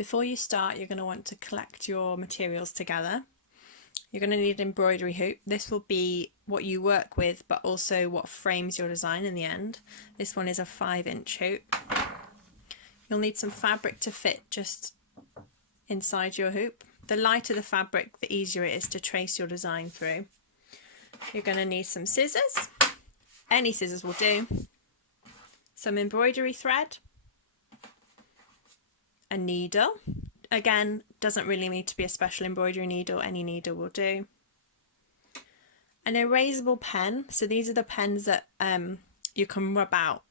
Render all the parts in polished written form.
Before you start, you're going to want to collect your materials together. You're going to need an embroidery hoop. This will be what you work with, but also what frames your design in the end. This one is a 5-inch hoop. You'll need some fabric to fit just inside your hoop. The lighter the fabric, the easier it is to trace your design through. You're going to need some scissors. Any scissors will do. Some embroidery thread. A needle. Again, doesn't really need to be a special embroidery needle, any needle will do. An erasable pen, so these are the pens that you can rub out,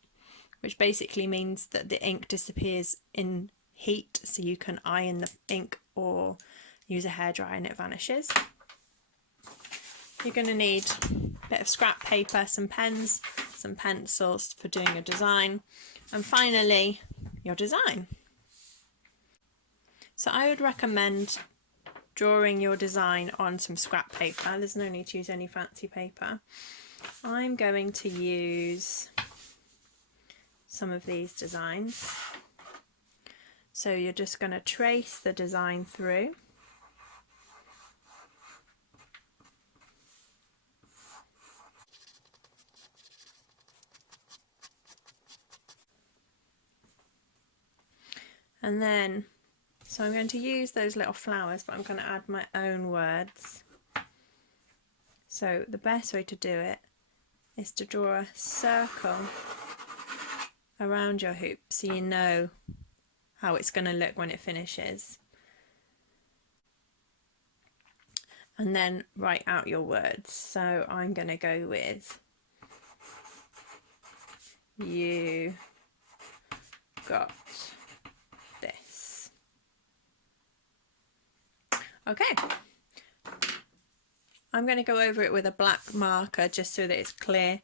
which basically means that the ink disappears in heat, so you can iron the ink or use a hairdryer and it vanishes. You're going to need a bit of scrap paper, some pens, some pencils for doing your design, and finally your design. So I would recommend drawing your design on some scrap paper. There's no need to use any fancy paper. I'm going to use some of these designs. So you're just going to trace the design through. And then, so I'm going to use those little flowers, but I'm going to add my own words. So the best way to do it is to draw a circle around your hoop so you know how it's going to look when it finishes. And then write out your words. So I'm going to go with, you got this. Okay. I'm going to go over it with a black marker just so that it's clear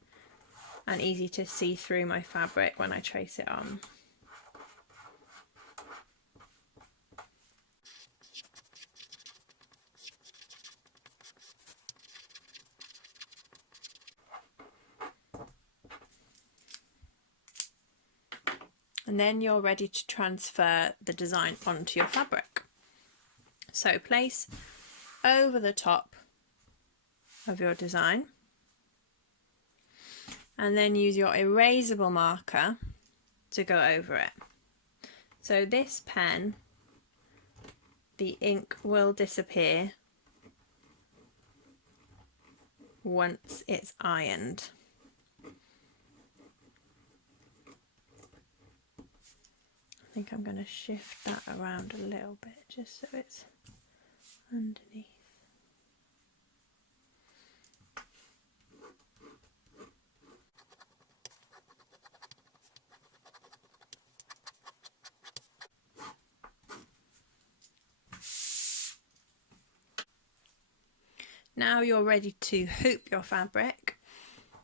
and easy to see through my fabric when I trace it on. And then you're ready to transfer the design onto your fabric. So place over the top of your design and then use your erasable marker to go over it. So this pen, the ink will disappear once it's ironed. I think I'm going to shift that around a little bit just so it's underneath. Now you're ready to hoop your fabric.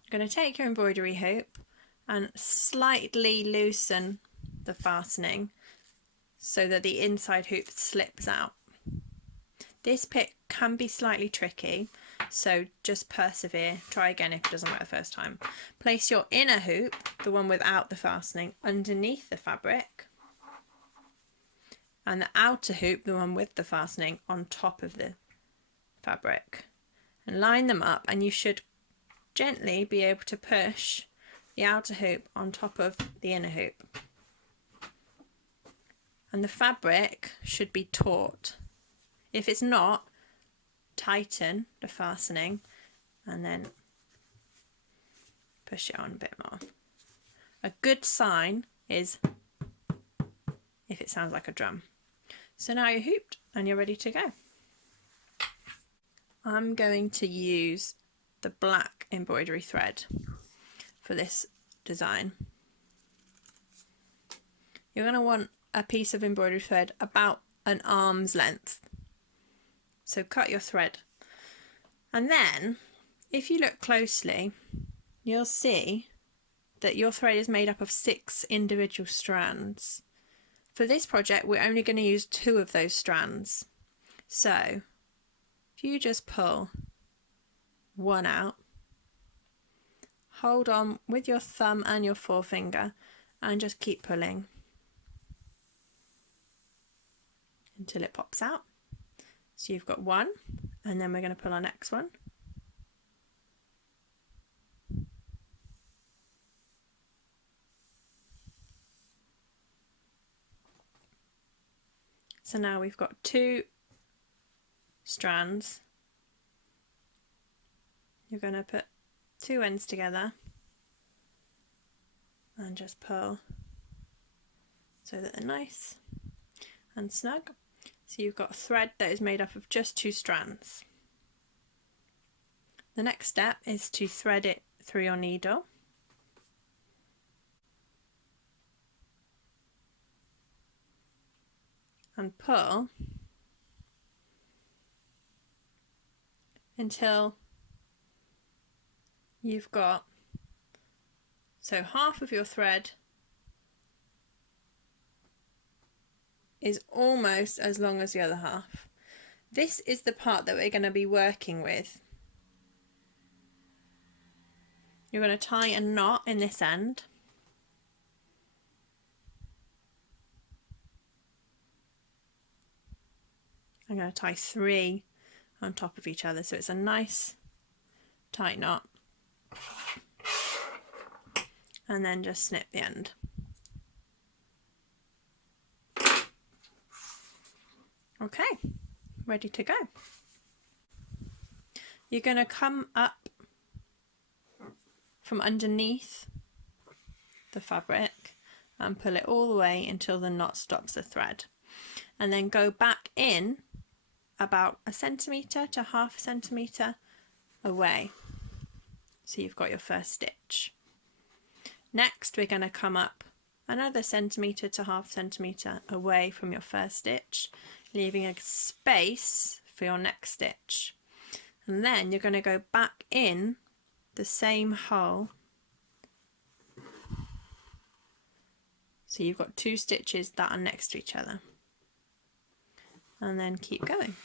You're going to take your embroidery hoop and slightly loosen the fastening so that the inside hoop slips out. This bit can be slightly tricky, so just persevere. Try again if it doesn't work the first time. Place your inner hoop, the one without the fastening, underneath the fabric, and the outer hoop, the one with the fastening, on top of the fabric. And line them up, and you should gently be able to push the outer hoop on top of the inner hoop. And the fabric should be taut. If it's not, tighten the fastening and then push it on a bit more. A good sign is if it sounds like a drum. So now you're hooped and you're ready to go. I'm going to use the black embroidery thread for this design. You're going to want a piece of embroidery thread about an arm's length. So cut your thread. And then, if you look closely, you'll see that your thread is made up of 6 individual strands. For this project, we're only going to use 2 of those strands. So, if you just pull one out, hold on with your thumb and your forefinger and just keep pulling. until it pops out. So you've got one, and then we're going to pull our next one. So now we've got 2 strands. You're going to put 2 ends together and just pull so that they're nice and snug. So you've got a thread that is made up of just 2 strands. The next step is to thread it through your needle. And pull until you've got, so half of your thread is almost as long as the other half. This is the part that we're going to be working with. You're going to tie a knot in this end. I'm going to tie 3 on top of each other so it's a nice tight knot, and then just snip the end. Okay, ready to go. You're going to come up from underneath the fabric and pull it all the way until the knot stops the thread, and then go back in about 1 centimetre to ½ centimetre away. So you've got your first stitch. Next we're going to come up another centimetre to ½ centimetre away from your first stitch, leaving a space for your next stitch. And then you're going to go back in the same hole. So you've got 2 stitches that are next to each other. And then keep going.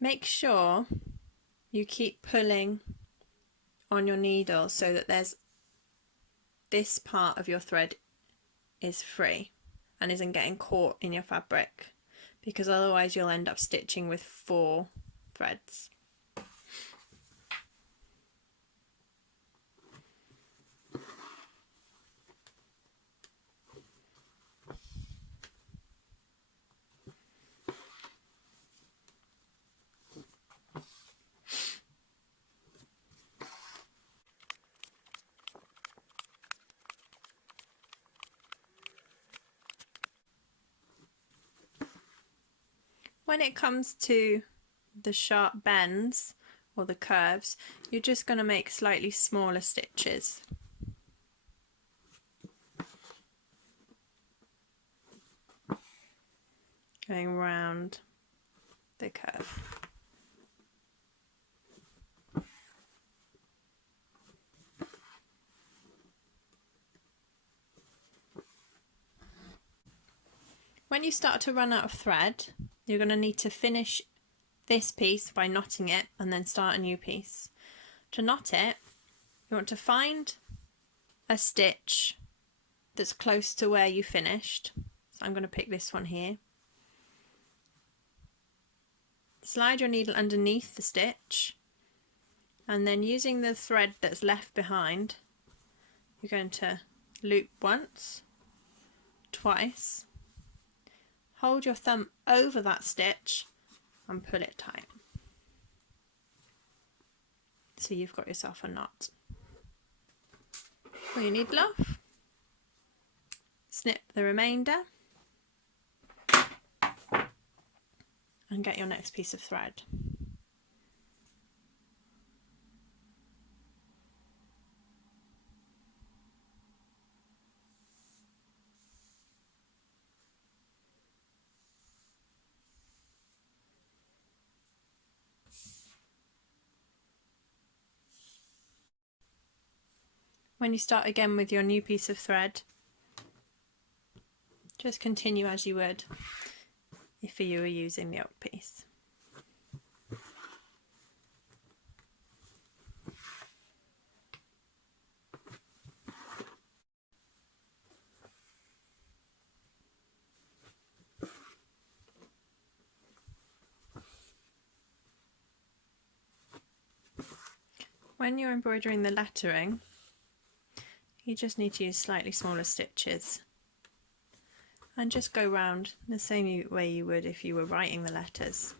Make sure you keep pulling on your needle so that this part of your thread is free and isn't getting caught in your fabric, because otherwise you'll end up stitching with 4 threads. When it comes to the sharp bends or the curves, you're just going to make slightly smaller stitches. Going round the curve. When you start to run out of thread, you're going to need to finish this piece by knotting it and then start a new piece. To knot it, you want to find a stitch that's close to where you finished. So I'm going to pick this one here. Slide your needle underneath the stitch, and then using the thread that's left behind, you're going to loop once, twice, hold your thumb over that stitch and pull it tight. So you've got yourself a knot. Pull your needle off, snip the remainder, and get your next piece of thread. When you start again with your new piece of thread, just continue as you would if you were using the old piece. When you're embroidering the lettering, you just need to use slightly smaller stitches and just go round the same way you would if you were writing the letters.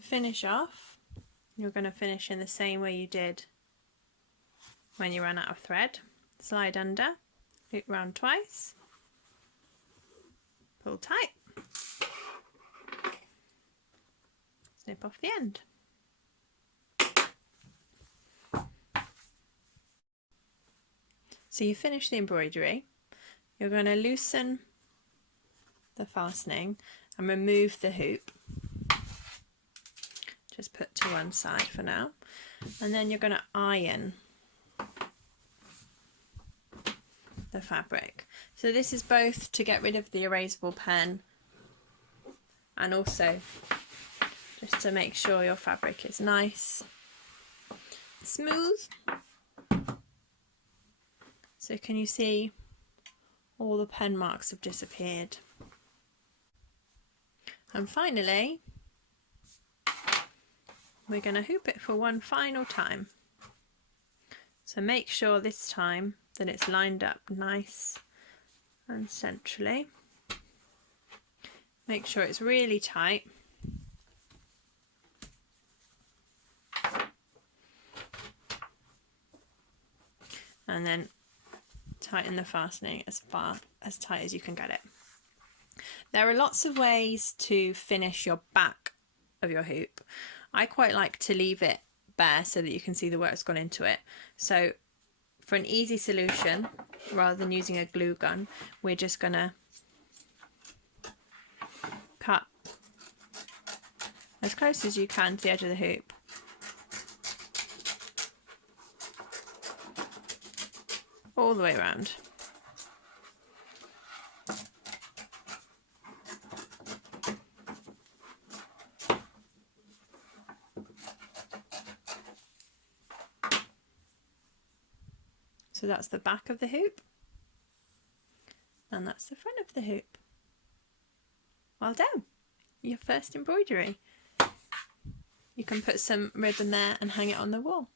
Finish off, you're going to finish in the same way you did when you ran out of thread. Slide under, loop round twice, pull tight, snip off the end. So you finish the embroidery, you're going to loosen the fastening and remove the hoop. Just put to one side for now, and then you're going to iron the fabric. So this is both to get rid of the erasable pen and also just to make sure your fabric is nice, smooth. So can you see all the pen marks have disappeared? And finally, we're going to hoop it for one final time. So make sure this time that it's lined up nice and centrally. Make sure it's really tight. And then tighten the fastening as tight as you can get it. There are lots of ways to finish your back of your hoop. I quite like to leave it bare so that you can see the work's gone into it. So for an easy solution, rather than using a glue gun, we're just going to cut as close as you can to the edge of the hoop. All the way around. So that's the back of the hoop, and that's the front of the hoop. Well done, your first embroidery. You can put some ribbon there and hang it on the wall.